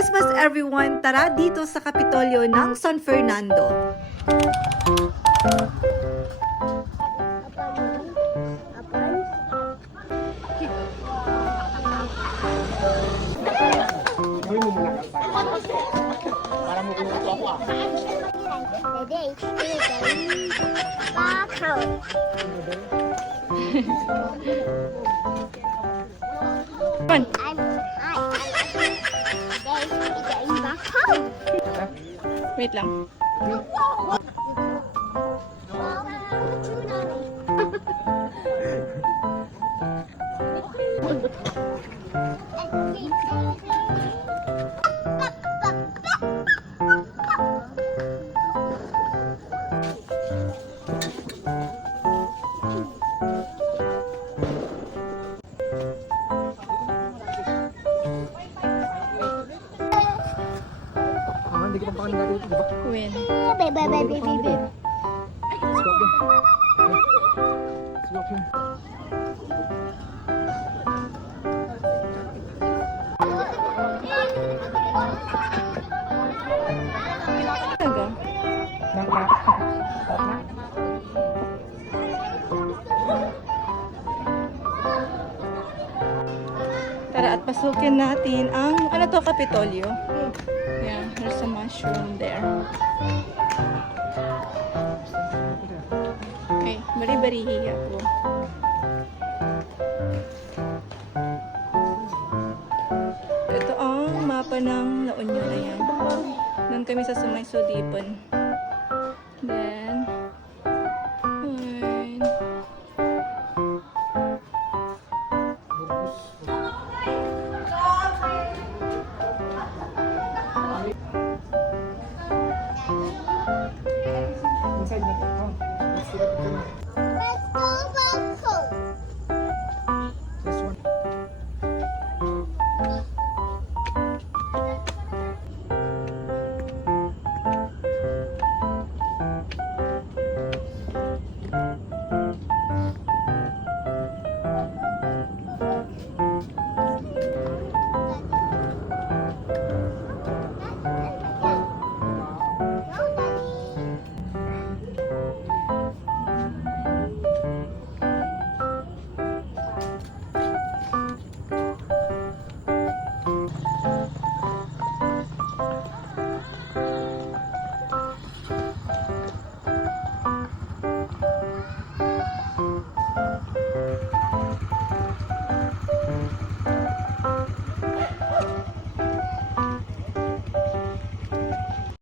Christmas everyone! Tara dito sa Kapitolyo ng San Fernando. Today is a back house. Come on. Wait lang. Pa kanina dito, di ba? When? Baby, baby, baby. Stop yun. Stop yun. Talaga? Nakaka. Tara at pasukin natin ang, ano to, Kapitolyo? Yeah, there's a mushroom there. Okay, bari-bari hiya po. Ito ang mapa ng La Union. Ayan. Nandun kami sa Sumay Sudipan. Then, Masarap ka na.